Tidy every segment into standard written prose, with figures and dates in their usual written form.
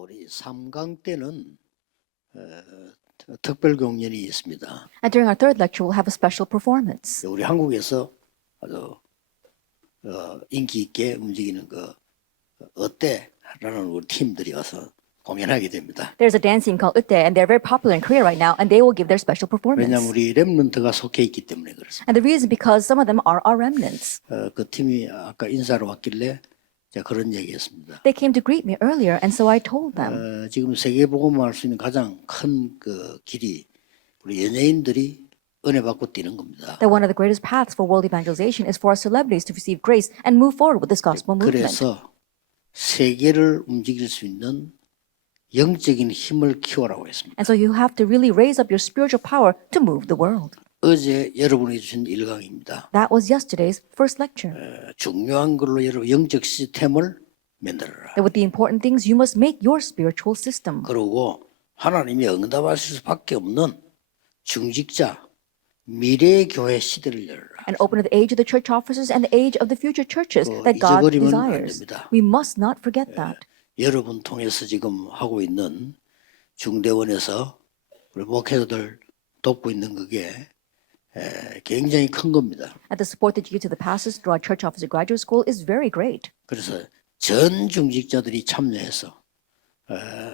우리 3강 때는 특별 공연이 있습니다. And during our third lecture, we'll have a special performance. 우리 한국에서 아주 인기 있게 움직이는 그 어때라는 우리 팀들이 와서 공연하게 됩니다. There's a dance team called Utte, and they're very popular in Korea right now, and they will give their special 왜냐하면 performance. 우리 렘넌트가 속해 있기 때문에 그렇습니다. And the reason because some of them are our remnants. 그 팀이 아까 인사로 왔길래 제가 그런 얘기했습니다. They came to greet me earlier, and so I told them 지금 세계복음을 할 수 있는 가장 큰 그 길이 우리 연예인들이 은혜 받고 뛰는 겁니다. that one of the greatest paths for world evangelization is for our celebrities to receive grace and move forward with this gospel movement. 그래서 세계를 움직일 수 있는 영적인 힘을 키워라고 했습니다. And so you have to really raise up your spiritual power to move the world. 어제 여러분이 주신 1강입니다. That was yesterday's first lecture. 중요한 걸로 여러분 영적 시스템을 만들어라. That with the important things, you must make your spiritual system. 그리고 하나님이 응답하실 수밖에 없는 중직자 미래의 교회 시대를 열어라. And open to the age of the church officers and the age of the future churches that God 잊어버리면 안 desires. 됩니다. We must not forget that. 여러분 통해서 지금 하고 있는 중대원에서 우리 목회자들 돕고 있는 그게 굉장히 큰 겁니다. And the support that you give to the pastors through our church officer graduate school is very great. 그래서 전 중직자들이 참여해서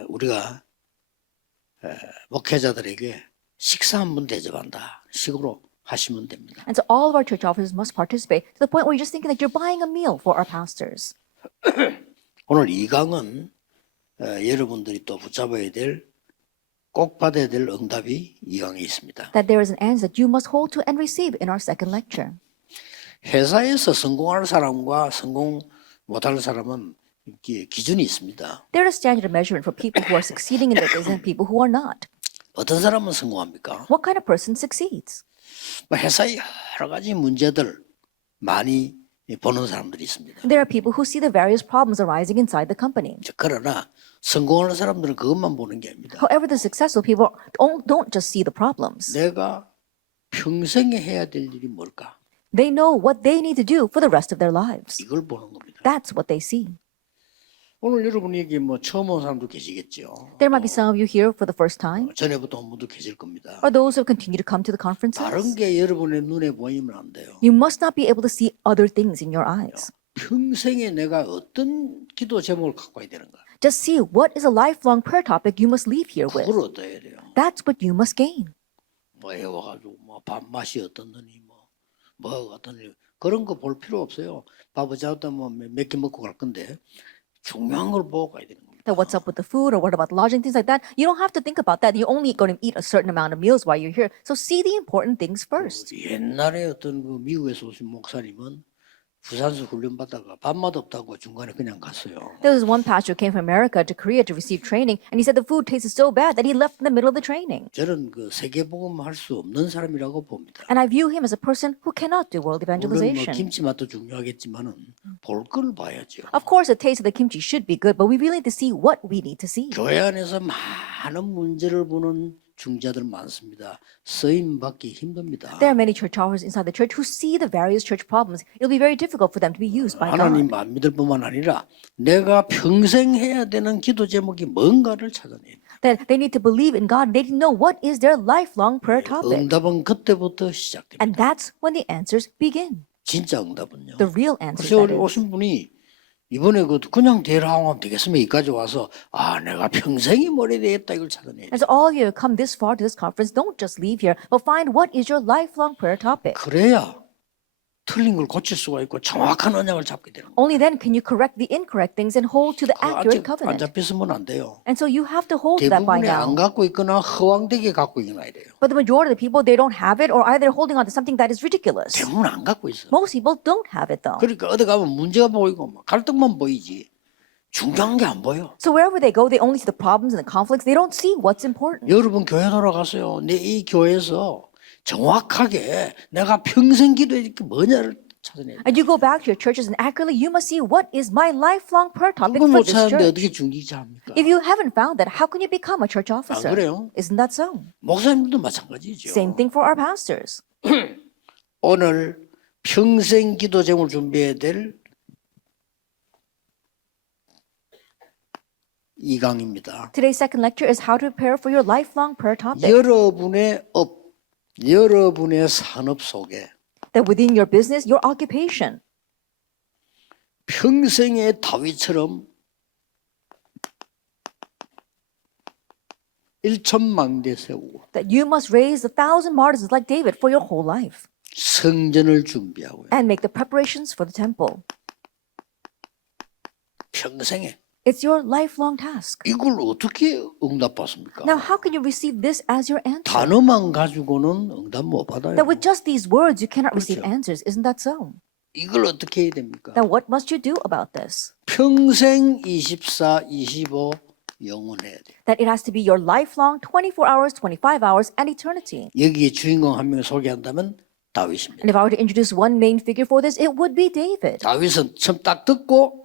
우리가 목회자들에게 식사 한 번 대접한다 식으로 하시면 됩니다. And so all of our church officers must participate to the point where you're just thinking that you're buying a meal for our pastors. 오늘 이 강은 여러분들이 또 붙잡아야 될 꼭 받아야 될 응답이 이 강에 있습니다. That there is an answer that you must hold to and receive in our second lecture. 회사에서 성공할 사람과 성공 못할 사람은 기준이 있습니다. There is a standard of measurement for people who are succeeding in their business and people who are not. 어떤 사람은 성공합니까? What kind of person succeeds? 회사에 여러 가지 문제들 많이 보는 사람들이 있습니다. There are people who see the various problems arising inside the company. 그러나 성공하는 사람들은 그것만 보는 게 아닙니다. However, the successful people don't just see the problems. 내가 평생에 해야 될 일이 뭘까? They know what they need to do for the rest of their lives. 이걸 보는 겁니다. That's what they see. 오늘 여러분에게 뭐 처음 온 사람도 계시겠죠. There might be some of you here for the first time, 전에부터 온 분도 계실 겁니다. or those who have continued to come to the conferences. 다른 게 여러분의 눈에 보이면 안 돼요. You must not be able to see other things in your eyes. 평생에 내가 어떤 기도 제목을 갖고 와야 되는가? Just see what is a lifelong prayer topic you must leave here with. 그걸 얻어야 돼요. That's what you must gain. 뭐 해와가지고 뭐 밥맛이 어떻느니 뭐가 어떠니 그런 거 볼 필요 없어요. 밥을 잡다 뭐 몇 개 먹고 갈 건데 중요한 걸 보고 가야 되는 겁니다. That what's up with the food or what about lodging, things like that. You don't have to think about that. You're only going to eat a certain amount of meals while you're here. So see the important things first. 옛날에 어떤 그 미국에서 오신 목사님은 부산서 훈련 받다가 밥맛 없다고 중간에 그냥 갔어요. There was one pastor who came from America to Korea to receive training, and he said the food tasted so bad that he left in the middle of the training. 저는 그 세계복음 할 수 없는 사람이라고 봅니다. And I view him as a person who cannot do world 물론 뭐 evangelization. 김치 맛도 중요하겠지만은 볼 걸 봐야죠. Of course, the taste of the kimchi should be good, but we really need to see what we need to see. 교회 안에서 많은 문제를 보는 중자들 많습니다. 쓰임 받기 힘듭니다. There are many church officers inside the church who see the various church problems. It'll be very difficult for them to be used by 하나님 God. 안 믿을 뿐만 아니라 내가 평생 해야 되는 기도 제목이 뭔가를 찾아내야 돼요. That they need to believe in God. They need to know what is their lifelong prayer topic. 응답은 그때부터 시작됩니다. And that's when the answers begin. 진짜 응답은요. The real answers, 글쎄요, that is. 오신 분이 이번에 그냥 대라하면 되겠으면 여기까지 와서 내가 평생이 머리 되겠다 이걸 찾아내야 돼요. And so all of you who come this far to this conference, don't just leave here, but find what is your lifelong prayer topic. 그래야 틀린 걸 고칠 수가 있고 정확한 언약을 잡게 되는 거예요. Only then can you correct the incorrect things and hold to the 아직 안 accurate covenant. 잡혔으면 안 돼요. And so you have to hold to that by 대부분이 안 now. 갖고 있거나 허황되게 갖고 있거나 이래요. But the majority of the people, they don't have it, or either they're holding on to something that is ridiculous. 대부분 안 갖고 있어요. Most people don't have it though. 그러니까 어디 가면 문제가 보이고 갈등만 보이지 중요한 게 안 보여. So wherever they go, they only see the problems and the conflicts. They don't see what's important. 여러분 교회 돌아가세요. 내 이 교회에서 정확하게 내가 평생 기도할 게 뭐냐를 찾아내야 돼. And you go back to your churches and accurately, you must see what is my lifelong prayer topic 그걸 for 못 this 찾는데 church. 어떻게 중직자 합니까? If you haven't found that, how can you become a church officer? 그래요? Isn't that so? 목사님도 마찬가지죠. Same thing for our pastors. 오늘 평생 기도 제목을 준비해야 될 이 강의입니다. Today's second lecture is how to prepare for your lifelong prayer topic. 여러분의 여러분의 산업 속에 That within your business, your occupation, 평생의 다윗처럼 일천망대 세우고 that you must raise 1,000 martyrs like David for your whole life 성전을 준비하고요. and make the preparations for the temple. 평생에 It's your lifelong task. 이걸 어떻게 응답받습니까? Now, how can you receive this as your answer? 단어만 가지고는 응답 못 받아요. That with just these words, you cannot receive 그렇죠. answers. Isn't that so? 이걸 어떻게 해야 됩니까? Now, what must you do about this? 평생 24, 25 영원해야 돼요. That it has to be your lifelong 24 hours, 25 hours, and eternity. 여기에 주인공 한 명을 소개한다면 다윗입니다. And if I were to introduce one main figure for this, it would be David. 다윗은 처음 딱 듣고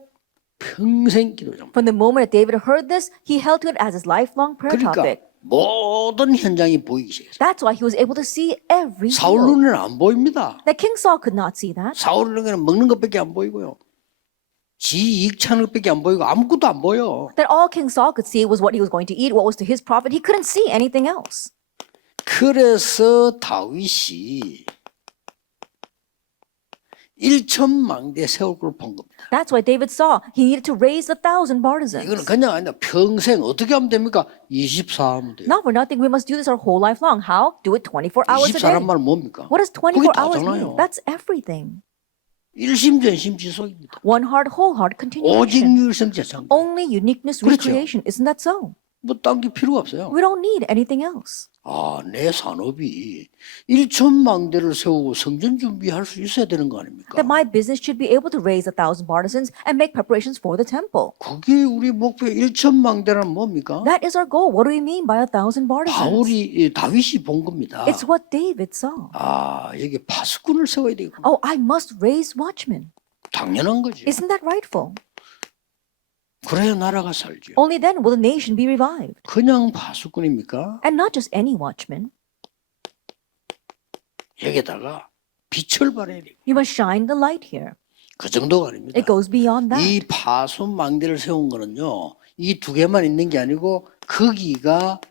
평생 기도장. From the moment that David heard this, he held to it as his lifelong prayer 그러니까 topic. 모든 현장이 보이기 시작했어요. That's why he was able to see every 사울 field. 눈에는 안 보입니다. That King Saul could not see that. 사울 눈에는 먹는 것밖에 안 보이고요. 지 이익 차는 것밖에 안 보이고 아무것도 안 보여. That all King Saul could see was what he was going to eat, what was to his profit. He couldn't see anything else. 그래서 다윗이 1천망대 세울 걸 본 겁니다. That's why David saw he needed to raise 1,000 Bartizans. 이거는 그냥 아니다. 평생 어떻게 하면 됩니까? 24 하면 돼요. Not for nothing, we must do this our whole life long. How? Do it 24 hours a day. 24란 말은 뭡니까? What does 그게 24 hours 다잖아요. mean? That's everything. 일심전심 지속입니다. One heart, whole heart, 오직 continuation. 유일성제창. Only uniqueness, 그렇죠. recreation. Isn't that so? 뭐 딴 게 필요가 없어요. We don't need anything else. 아, 내 산업이 1천망대를 세우고 성전 준비할 수 있어야 되는 거 아닙니까? That my business should be able to raise 1,000 Bartizans and make preparations for the temple. 그게 우리 목표 1천망대란 뭡니까? That is our goal. What do we mean by 1,000 Bartizans? 다윗이 본 겁니다. It's what David saw. 아, 여기 파수꾼을 세워야 되겠구나. Oh, I must raise watchmen. 당연한 거지. Isn't that rightful? 그래야 나라가 살죠. Only then will the nation be revived. 그냥 파수꾼입니까? And not just any watchman. 여기다가 빛을 발해야 돼요. You must shine the light here. 그 정도가 아닙니다. It goes beyond that. 이 파수망대를 세운 거는요. 이 두 개만 있는 게 아니고 거기가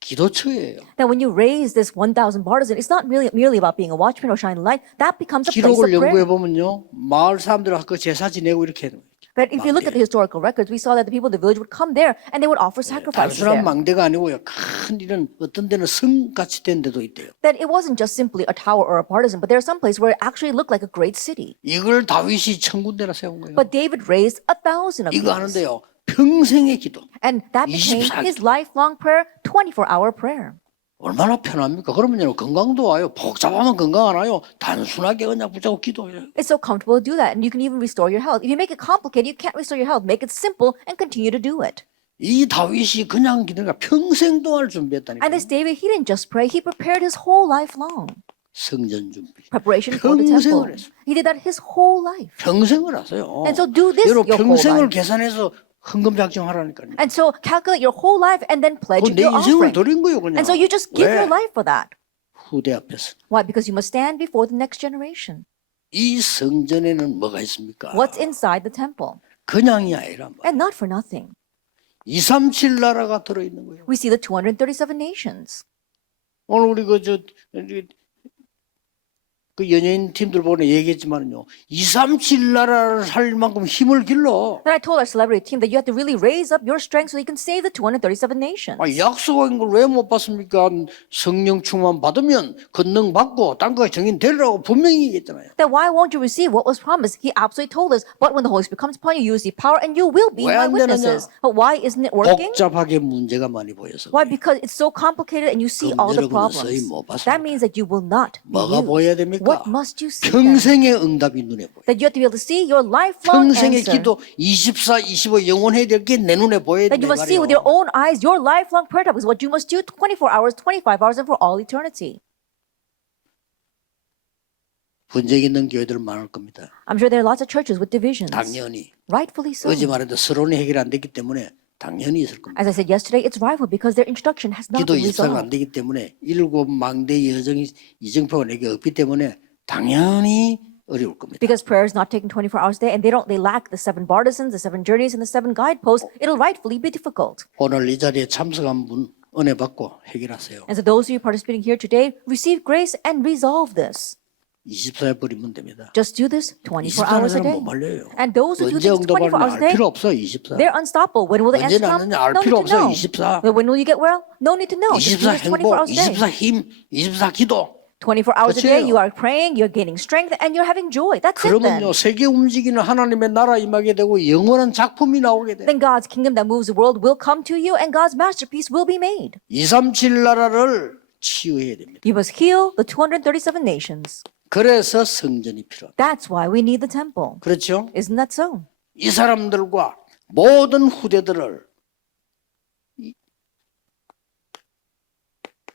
기도처예요. That when you raise this 1,000 Bartizan, it's not really merely about being a watchman or shining light. That becomes a place of 기록을 연구해 prayer. 보면요. 마을 사람들 그 제사 지내고 이렇게 해요. But if you look at the historical records, we saw that the people of the village would come there and they would offer sacrifices 단순한 there. 망대가 아니고요. 큰 이런 어떤 데는 성같이 된 데도 있대요. That it wasn't just simply a tower or a partisan, but there are some places where it actually looked like a great city. 이걸 다윗이 1000군데나 세운 거예요. But David raised 1,000 of 이거 these. 하는데요. 평생의 기도. And that became 24 his lifelong prayer, 24-hour prayer. 얼마나 편합니까? 그러면요. 건강도 와요. 복잡하면 건강 안 와요. 단순하게 그냥 붙잡고 기도해요. It's so comfortable to do that, and you can even restore your health. If you make it complicated, you can't restore your health. Make it simple and continue to do it. 이 다윗이 그냥 기도가 평생 동안 준비했다니까. And this David, he didn't just pray, he prepared his whole life long. 성전 준비. Preparation for the temple. 평생을 했어. He did that his whole life. 평생을 하세요. And so do this 여러분 your whole 평생을 life. 계산해서 헌금 작정하라니까요. And so calculate your whole life and then pledge 내 your 인생을 offering. 드린 거예요, 그냥. And so you just give 왜? your life for that. 후대 앞에서. Why? Because you must stand before the next generation. 이 성전에는 뭐가 있습니까? What's inside the temple? 그냥이 아니라 뭐. And not for nothing. 237 나라가 들어 있는 거예요. We see the 237 nations. 오늘 우리 그 연예인 팀들 보내 얘기했지만요. 237 나라를 살 만큼 힘을 길러. Then I told our celebrity team that you have to really raise up your strength so you can save the 237 nations. 아, 약속한 걸 왜 못 받습니까? 성령 충만 받으면 권능 받고 땅과 정인 되리라고 분명히 얘기했잖아요. Then why won't you receive what was promised? He absolutely told us, but when the Holy Spirit comes upon you, you receive power and you will be 왜 my 안 되느냐? witnesses. But why isn't it working? 복잡하게 문제가 많이 보여서. Why? Because it's so complicated and you see 그럼 all the 여러분은 서히 problems. 못 봤습니다. That means that you will not be 뭐가 보여야 used. 됩니까? What must you see then? 평생의 응답이 눈에 보여. That you have to be able to see your lifelong 평생의 answer. 기도 24, 25 영원해야 될 게 내 눈에 보여야 That 된다 you must see with your own eyes your lifelong prayer topic is what you must do 24 hours, 25 hours, and for all eternity. 분쟁 있는 교회들 많을 겁니다. I'm sure there are lots of churches with divisions. 당연히. Rightfully so. 어제 말했던 서론이 해결 안 됐기 때문에 당연히 있을 겁니다. As I said yesterday, it's rival because their instruction has not 기도 been 입사가 안 resolved. 되기 때문에 7망대 여정이 이정표가 내게 없기 때문에 당연히 어려울 겁니다. Because prayer is not taking 24 hours a day and they lack the 7 Bartizans, the 7 journeys, and the 7 guideposts, it'll rightfully be difficult. 오늘 이 자리에 참석한 분 은혜 받고 해결하세요. And so those of you participating here today, receive grace and resolve this. 24에 버리면 됩니다. Just do this 24 24 hours a 사람 day. 못 말려요. And those who do 언제 this 24 hours 응답하느냐 a day, 알 필요 없어. 24. they're unstoppable. When will the 언제 answer come? 나느냐 알 No need 필요 to 없어. know. 24. When will you get well? No need to know. Just do 24 this 24 행복, hours a day. 24 힘, 24 기도. 24 hours a day, 그치요? you are praying, you're gaining strength, and you're having joy. That's it 그러면요 then. 세계 움직이는 하나님의 나라 임하게 되고 영원한 작품이 나오게 돼. Then God's kingdom that moves the world will come to you, and God's masterpiece will be made. 237 나라를 치유해야 됩니다. You must heal the 237 nations. 그래서 성전이 필요합니다. That's why we need the temple. 그렇죠? Isn't that so? 이 사람들과 모든 후대들을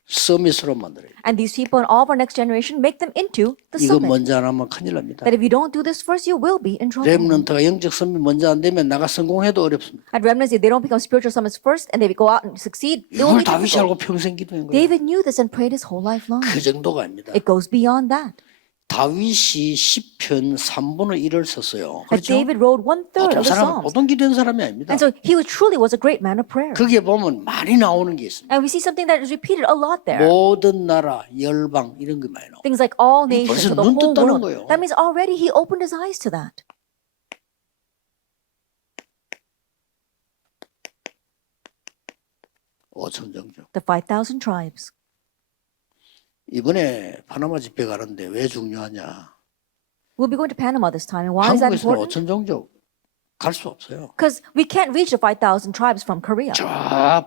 서밋으로 만들어요. And these people and all of our next generation make them into the 이거 summit. 먼저 안 하면 큰일 납니다. That if you don't do this first, you will be in trouble. 렘넌트가 영적 선미 먼저 안 되면 나가 성공해도 어렵습니다. At remnants, if they don't become spiritual summits first and they go out and succeed, it will 이걸 be 다윗이 알고 difficult. 평생 기도한 거예요. David knew this and prayed his whole life long. 그 정도가 아닙니다. It goes beyond that. 다윗이 시편 3분의 1을 썼어요. That 그렇죠? David wrote 1/3 보통 of the 사람은 Psalms. 보통 기도한 사람이 아닙니다. And so he truly was a great man of prayer. 거기에 보면 많이 나오는 게 있습니다. And we see something that is repeated a lot there. 모든 나라, 열방 이런 게 많이 나와요. Things like all nations, 벌써 so the 눈 whole 떴다는 world. 거예요. That means already he opened his eyes to that. 5천 종족. The 5,000 tribes. 이번에 파나마 집회 가는데 왜 중요하냐? We'll be going to Panama this time. And why is that 한국에서는 important? 5천 종족 갈 수 없어요. Because we can't reach the 5,000 tribes from Korea. 저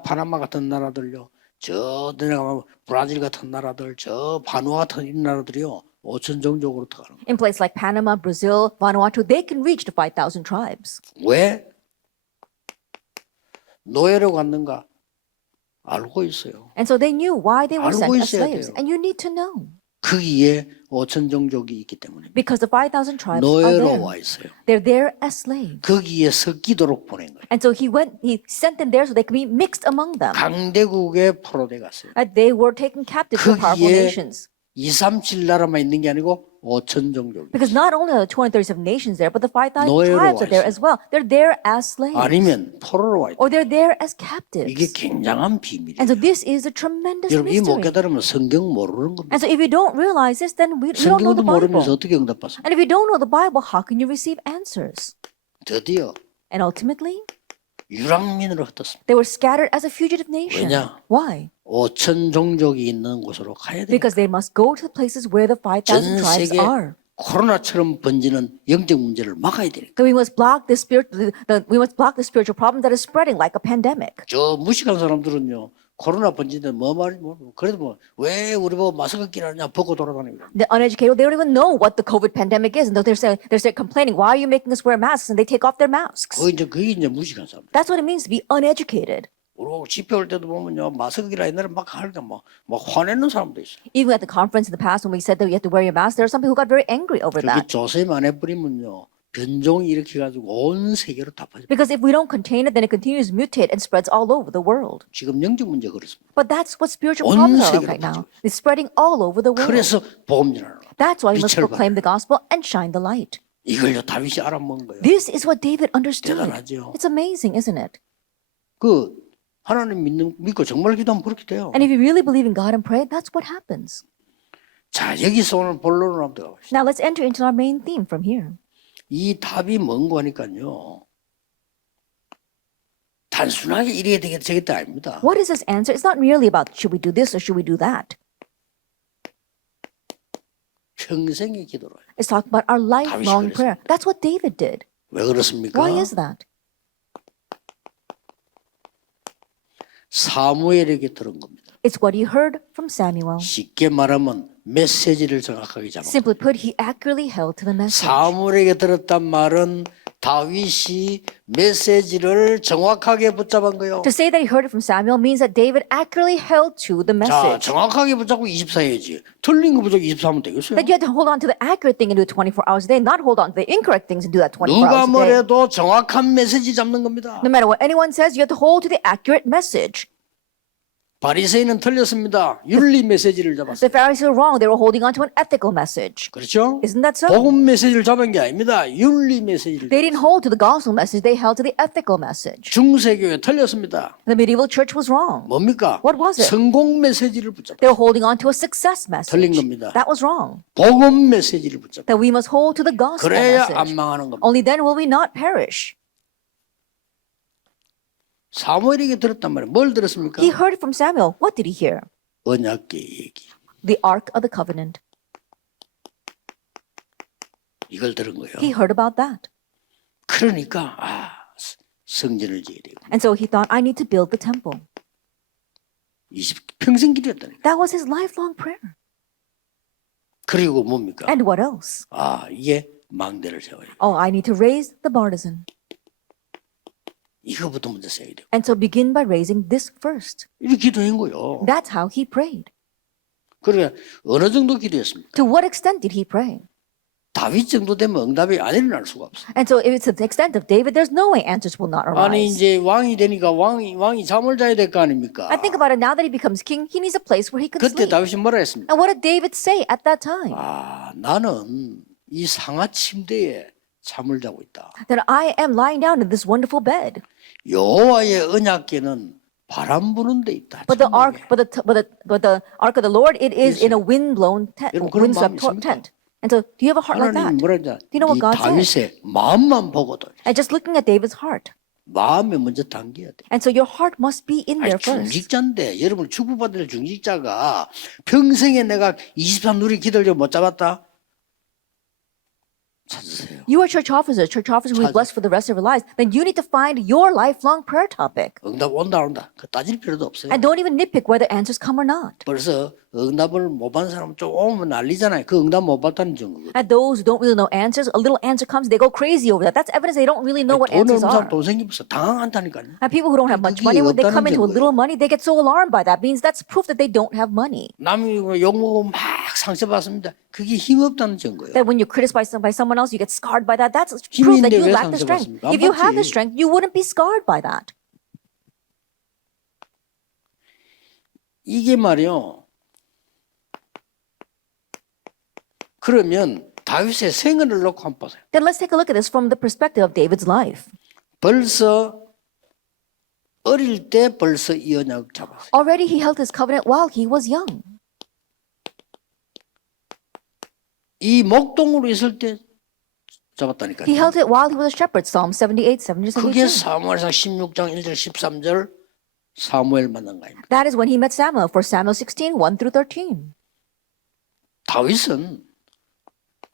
파나마 같은 나라들요. 저 내려가면 브라질 같은 나라들, 저 바누아 같은 이 나라들이요. 5천 종족으로 들어가는 거예요. In places like Panama, Brazil, Vanuatu, they can reach the 5,000 tribes. 왜? 노예로 갔는가? 알고 있어요. And so they knew why they were sent 알고 as 있어야 slaves. 돼요. And you need to know. 거기에 5천 종족이 있기 때문에 Because the 5,000 tribes are 노예로 there. 와 있어요. They're there as slaves. 거기에 섞이도록 보낸 거예요. And so he sent them there so they could be mixed among them. 강대국에 포로돼 갔어요. They were taken captive to powerful 거기에 nations. 237 나라만 있는 게 아니고 5천 종족. Because not only are the 237 nations there, but the 5,000 노예로 tribes 와 are there 있어요. as well. They're there as slaves. 아니면 포로로 와 있다. Or they're there as 이게 captives. 굉장한 비밀이에요. And so this is a tremendous 여러분 이 못 mystery. 깨달으면 성경 모르는 겁니다. And so if you don't realize this, then you don't know 성경도 the Bible. 모르면서 어떻게 응답받습니까? And if you don't know the Bible, how can you receive answers? 드디어 And ultimately, 유랑민으로 흩었습니다. they were scattered as a fugitive nation. 왜냐? Why? 5천 종족이 있는 곳으로 가야 돼요. Because they must go to the places where the 5,000 전 tribes 세계 are. 코로나처럼 번지는 영적 문제를 막아야 되니까. So we must block the spiritual problem that is spreading like a pandemic. 저 무식한 사람들은요. 코로나 번지는데 뭐 말인지 모르고 그래도 뭐 왜 우리 보고 마스크 끼라냐 벗고 돌아다니고. The uneducated, they don't even know what the COVID pandemic is, and they're saying complaining, why are you making us wear masks? And they take off their masks. 그게 이제 무식한 사람. That's what it means to be uneducated. 우리 집회 올 때도 보면요 마스크 끼라 옛날에 막 하니까 막 화내는 사람도 있어. Even at the conference in the past, when we said that you have to wear your mask, there are some people who got very angry over 그게 that. 조셉 안 해버리면요 변종이 이렇게 가지고 온 세계로 다 퍼져. Because if we don't contain it, then it continues to mutate and spreads all over the world. 지금 영적 문제 그렇습니다. But that's what spiritual 온 problems are 세계로 like right now. 퍼지고 It's spreading all over the world. 그래서 복음전하는 거예요. That's why we must 빛을 proclaim the gospel and shine the light. 이걸요 다윗이 알아먹은 거예요. This is what David understood. 대단하죠. It's amazing, isn't it? 그 하나님 믿고 정말 기도하면 그렇게 돼요. And if you really believe in God and pray, that's what happens. 자 여기서 오늘 본론으로 한번 들어가봅시다. Now let's enter into our main theme from here. 이 답이 뭔고 하니까요. 단순하게 이래야 되겠다 저겠다 아닙니다. What is this answer? It's not merely about should we do this or should we do that. 평생의 기도로. It's talking about our lifelong prayer. That's what David did. 왜 그렇습니까? Why is that? 사무엘에게 들은 겁니다. It's what he heard from Samuel. 쉽게 말하면 메시지를 정확하게 잡은 Simply put, he accurately held to the message. 사무엘에게 들었단 말은 다윗이 메시지를 정확하게 붙잡은 거요. To say that he heard it from Samuel means that David accurately held to the 자, message. 정확하게 붙잡고 24 해야지. 틀린 거 붙잡고 24하면 되겠어요? That you have to hold on to the accurate thing and do it 24 hours a day, not hold on to the incorrect things and do that 24 누가 hours a day. 뭐래도 정확한 메시지 잡는 겁니다. No matter what anyone says, you have to hold to the accurate message. 바리새인은 틀렸습니다. 윤리 메시지를 The 잡았어요. Pharisees were wrong. They were holding on to an ethical message. 그렇죠? Isn't that so? 복음 메시지를 잡은 게 아닙니다. 윤리 메시지를. They didn't hold to the gospel message. They held to the ethical message. 중세교회 틀렸습니다. The medieval church was wrong. 뭡니까? What was it? 성공 메시지를 붙잡고 They were holding on to a success 틀린 message. 겁니다. That was wrong. 복음 메시지를 붙잡고 That we must hold to the gospel 그래야 안 message. 망하는 겁니다. Only then will we not perish. 사무엘에게 들었단 말이에요. 뭘 들었습니까? He heard it from Samuel. What did he hear? 언약궤 얘기. The Ark of the Covenant. 이걸 들은 거예요. He heard about that. 그러니까 성전을 지어야 되고 And so he thought, I need to build the temple. 평생 기도했다니까. That was his lifelong prayer. 그리고 뭡니까? And what else? 이게 망대를 세워야 돼. Oh, I need to raise the Bartizan. 이거부터 먼저 세워야 돼. And so begin by raising this first. 이렇게 기도한 거요. That's how he prayed. 그러니까 어느 정도 기도했습니까? To what extent did he pray? 다윗 정도 되면 응답이 안 일어날 수가 없어. And so if it's to the extent of David, there's no way answers will not 아니 arise. 이제 왕이 되니까 왕이 잠을 자야 될 거 아닙니까? I think about it now that he becomes king, he needs a place where he can 그때 sleep. 다윗이 뭐라 했습니까? And what did David say at that time? 나는 이 상하 침대에 잠을 자고 있다. That I am lying down in this wonderful bed. 여호와의 언약궤는 바람 부는 데 있다. But the 천막에. ark, but the ark of the Lord, it is in a wind-blown tent, 여러분, 그런 windswept 마음이 있습니까? tent. And so, do you have a heart like 하나님 that? 뭐라냐? Do you know what 이 God said? 다윗의 마음만 보고도 And just looking at David's heart. 마음에 먼저 당겨야 돼. And so your heart must be in 아니, there first. 중직자인데 여러분 축복받을 중직자가 평생에 내가 23 누리 기도를 못 잡았다? 찾으세요. You are church officers who will be blessed for the rest of your lives. Then you need to find your lifelong prayer topic. 응답 온다. 그 따질 필요도 없어요. And don't even nitpick whether answers come or not. 벌써 응답을 못 받은 사람 좀 오면 난리잖아요. 그 응답 못 받다는 증거거든요. And those who don't really know answers, a little answer comes, they go crazy over that. That's evidence they don't really know what 돈 answers 없는 사람 are. 돈 생기면서 당황한다니까요. And people who don't have much 그게 money, when they 없다는 come into a 증거예요. little money, they get so alarmed by that. Means that's proof that they don't have money. 남이 욕먹으면 막 상처받습니다. 그게 힘없다는 증거예요. That when you're criticized by someone else, you get scarred by that. That's proof that 힘인데 you 왜 lack the strength. 상처받습니까? 안 If you have the 받지. strength, you wouldn't be scarred by that. 이게 말이요. 그러면 다윗의 생애를 놓고 한번 보세요. Then let's take a look at this from the perspective of David's life. 벌써 어릴 때 벌써 이 언약 잡았어요. Already he held his covenant while he was young. 이 목동으로 있을 때 잡았다니까요. He held it while he was a shepherd. Psalm 78, 70, 그게 72. 사무엘상 16장 1절 13절 사무엘 만난 거입니다. That is when he met Samuel, for Samuel 16, 1 through 13. 다윗은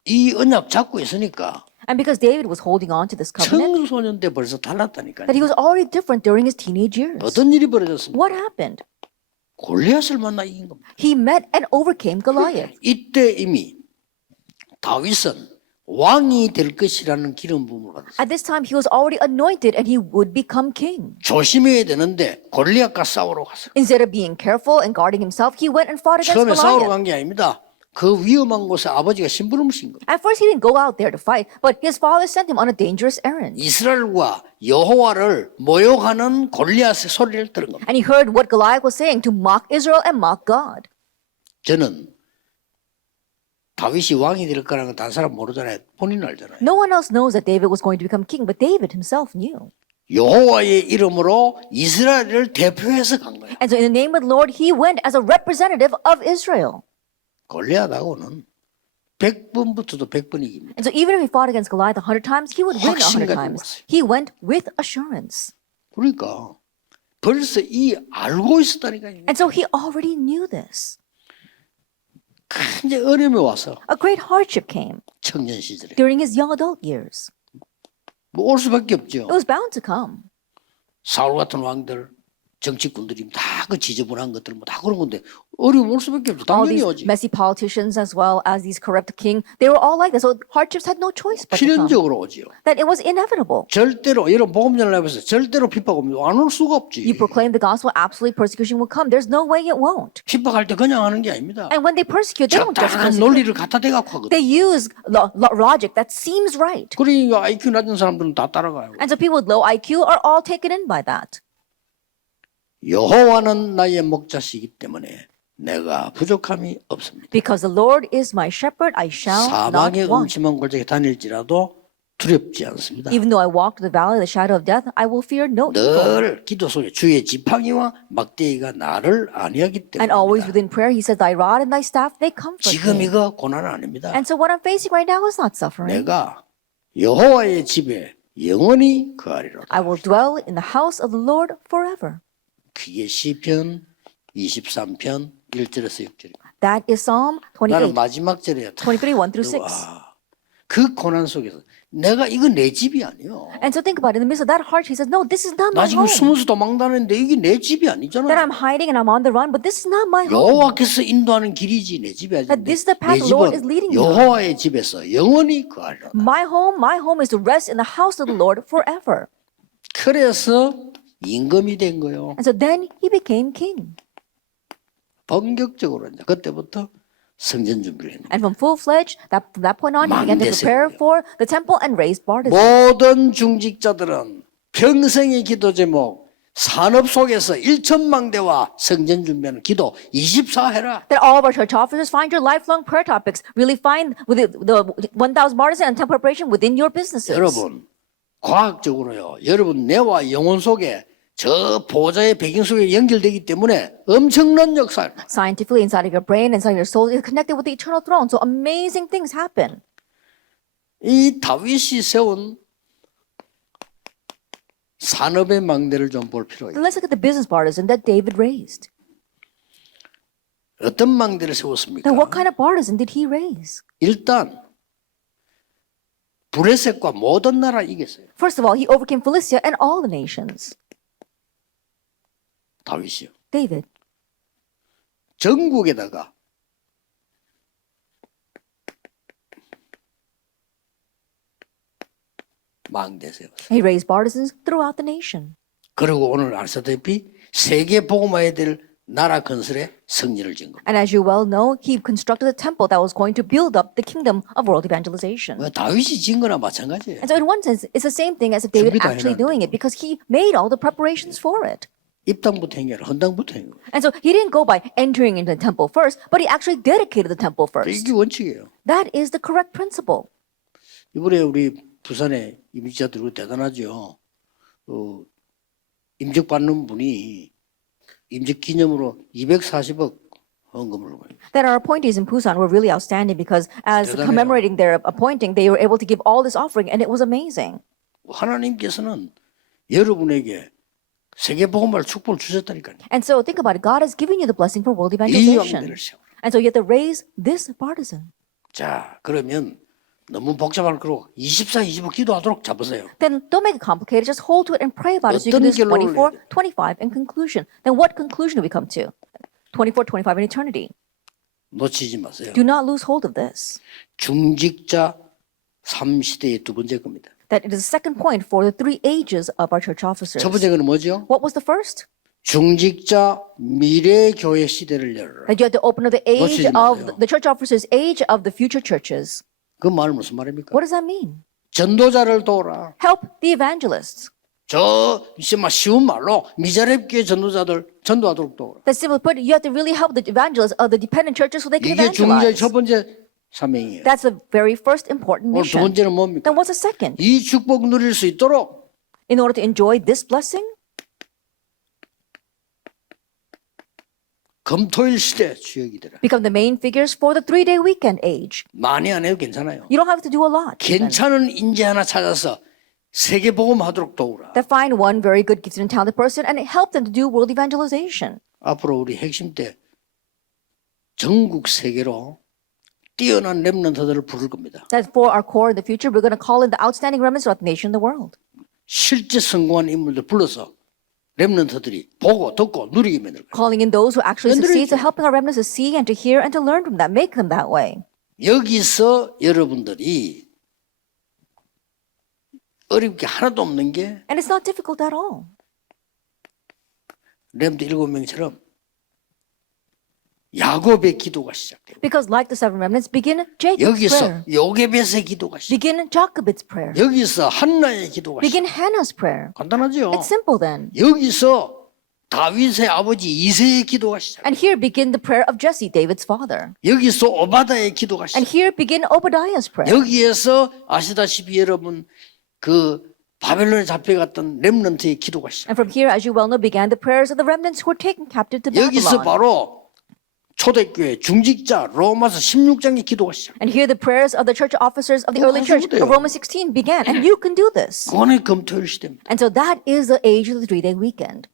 이 언약 잡고 있으니까 And because David was holding on to this covenant, 청소년 때 벌써 달랐다니까요. that he was already different during his teenage years. 어떤 일이 벌어졌습니까? What happened? 골리앗을 만나 이긴 겁니다. He met and overcame Goliath. 이때 이미 다윗은 왕이 될 것이라는 기름 부음을 받았어요. At this time, he was already anointed and he would become king. 조심해야 되는데 골리앗과 싸우러 갔어요. Instead of being careful and guarding himself, he went and fought against 처음에 싸우러 Goliath. 간 게 아닙니다. 그 위험한 곳에 아버지가 심부름을 신 거예요. At first, he didn't go out there to fight, but his father sent him on a dangerous errand. 이스라엘과 여호와를 모욕하는 골리앗의 소리를 들은 겁니다. And he heard what Goliath was saying to mock Israel and mock God. 저는 다윗이 왕이 될 거라는 건 다른 사람 모르잖아요. 본인 알잖아요. No one else knows that David was going to become king, but David himself knew. 여호와의 이름으로 이스라엘을 대표해서 간 거예요. And so in the name of the Lord, he went as a representative of Israel. 골리앗하고는 100번 붙어도 100번 이깁니다. And so even if he fought against Goliath 100 times, he would win 100 확신을 가지고 times. 왔어요. He went with assurance. 그러니까 벌써 이 알고 있었다니까요. And so he already knew this. 이제 어려움이 와서 A great hardship came 청년 시절에 during his young adult years. 뭐 올 수밖에 없죠. It was bound to come. 사울 같은 왕들, 정치꾼들이 다 그 지저분한 것들 뭐 다 그런 건데 어려움 올 수밖에 없죠. All 당연히 these 오지. messy politicians as well as these corrupt king, they were all like that. So hardships had no choice but to come. 필연적으로 오지요. That it was inevitable. 절대로 이런 복음전을 해보세요. 절대로 핍박 오면 안 올 수가 없지. You proclaim the gospel, absolutely persecution will come. There's no way it won't. 핍박할 때 그냥 하는 게 아닙니다. And when they persecute, they don't just 적당한 persecute. 논리를 갖다 대갖고 하거든. They use logic that seems right. 그러니까 IQ 낮은 사람들은 다 따라가요. And so people with low IQ are all taken in by that. 여호와는 나의 목자시기 때문에 내가 부족함이 없습니다. Because the Lord is my shepherd, I shall not 사망의 want. 음침한 골짜기 다닐지라도 두렵지 않습니다. Even though I walk through the valley of the shadow of death, I will fear no evil. 늘 기도 속에 주의 지팡이와 막대기가 나를 안위하기 And always 때문입니다. within prayer, he says, Thy rod and thy staff, they comfort 지금 me. 이거 고난은 아닙니다. And so what I'm facing right now is not suffering. 내가 여호와의 집에 영원히 거하리로다. I will dwell in the house of the Lord forever. 그게 시편 23편 1절에서 6절입니다. That is Psalm 나는 28, 마지막 절에 23, 1 through 6. 그 고난 속에서 내가 이거 내 집이 아니요. And so think about it. In the midst of that hardship, he says, No, this is not 나 my 지금 home. 숨어서 도망다니는데 이게 내 집이 That 아니잖아. I'm hiding and I'm on the run, but this is not my home. 여호와께서 인도하는 길이지 내 집이 아니지. That this is the 내 path the Lord is 집은 leading me. 여호와의 집에서 영원히 거하리로다. My home is to rest in the house of the Lord forever. 그래서 임금이 된 거요. And so then he became king. 본격적으로 이제 그때부터 성전 준비를 했는데 And from full-fledged, from that point on, he began to prepare for the temple and raised Bartizans. 모든 중직자들은 평생의 기도 제목 산업 속에서 1천망대와 성전 준비하는 기도 24해라. That all of our church officers find your lifelong prayer topics. Really find with the 1,000 Bartizans and temple preparation within your businesses. 여러분 과학적으로요. 여러분 뇌와 영혼 속에 저 보좌의 배경 속에 연결되기 때문에 엄청난 역사. Scientifically, inside of your brain, inside of your soul, is connected with the eternal throne. So amazing things happen. 이 다윗이 세운 산업의 망대를 좀 볼 필요가 있어요. Let's look at the business partisan that David raised. 어떤 망대를 세웠습니까? Then what kind of partisan did he raise? 일단 브레셋과 모든 나라 이겼어요. First of all, he overcame Philistia and all the nations. 다윗이요. David. 전국에다가 망대 세웠어요. He raised partisans throughout the nation. 그리고 오늘 아시다시피 세계 복음화에 될 나라 건설에 성전을 지은 겁니다. And as you well know, he constructed a temple that was going to build up the kingdom of world evangelization. 다윗이 지은 거나 마찬가지예요. And so in one sense, it's the same thing as David 준비 다 actually 해놨는데. doing it because he made all the preparations for it. 입당부터 행위하라. 헌당부터 행위. And so he didn't go by entering into the temple first, but he actually dedicated the temple first. 이게 원칙이에요. That is the correct principle. 이번에 우리 부산에 임직자들 대단하죠. 임직 받는 분이 임직 기념으로 240억 헌금을 거예요. That our appointees in Busan were really outstanding because as 대단해요. commemorating their appointing, they were able to give all this offering and it was amazing. 하나님께서는 여러분에게 세계 복음화를 축복을 주셨다니까요. And so think about it. God has given you the blessing for world 이 evangelization. 왕대를 세워. And so you have to raise this partisan. 자, 그러면 너무 복잡할 거로 24, 25 기도하도록 잡으세요. Then don't make it complicated. Just hold to it and pray about it. So you can do this 24, 25 in conclusion. Then what conclusion do we come to? 24, 25 in eternity. 놓치지 마세요. Do not lose hold of this. 중직자 3시대의 두 번째 겁니다. That it is the second point for the three ages of our church officers. 첫 번째 거는 뭐죠? What was the first? 중직자 미래 교회 시대를 열어라. That you have to open up the age 놓치지 of 마세요. the church officers' age of the future churches. 그 말 무슨 말입니까? What does that mean? 전도자를 도우라. Help the evangelists. 저 정말 쉬운 말로 미자립교회 전도자들 전도하도록 도우라. That simply put, you have to really help the evangelists of the dependent churches so they can 이게 중직자의 evangelize. 첫 번째 사명이에요. That's the very first important 오늘 두 mission. 번째는 뭡니까? Then what's the second? 이 축복 누릴 수 있도록 In order to enjoy this blessing, 금토일 시대 주역이 되라. become the main figures for the 3-day weekend age. 많이 안 해도 괜찮아요. You don't have to do a lot. even. 괜찮은 인재 하나 찾아서 세계 복음하도록 도우라. That find one very good gifted and talented person and help them to do world evangelization. 앞으로 우리 핵심 때 전국 세계로 뛰어난 렘넌트들을 부를 겁니다. That for our core in the future, we're going to call in the outstanding remnants throughout the nation and the world. 실제 성공한 인물들 불러서 렘넌트들이 보고 듣고 누리게 만들 거예요. Calling in those who actually succeed, so 만들어야죠. helping our remnants to see and to hear and to learn from that, make them that way. 여기서 여러분들이 어렵게 하나도 없는 게 And it's not difficult at all. 렘드 7명처럼 야곱의 기도가 시작돼요. Because like the seven remnants, begin Jacob's 여기서 prayer. 요게벳의 기도가 시작. Begin Jacob's prayer. 여기서 한나의 기도가 시작. Begin Hannah's prayer. 간단하죠. It's simple then. 여기서 다윗의 아버지 이새의 기도가 시작. And here begin the prayer of Jesse, David's father. 여기서 오바다의 기도가 시작. And here begin Obadiah's prayer. 여기에서 아시다시피 여러분 그 바벨론에 잡혀갔던 렘넌트의 기도가 시작. And from here, as you well know, began the prayers of the remnants who were taken captive to 여기서 Babylon. 바로 초대교회 중직자 로마서 16장의 기도가 시작. And here the prayers of the church officers of the early church of Romans 16 began. And you can do this. 그거는 금토일 시대입니다. And so that is the age of the 3-day weekend.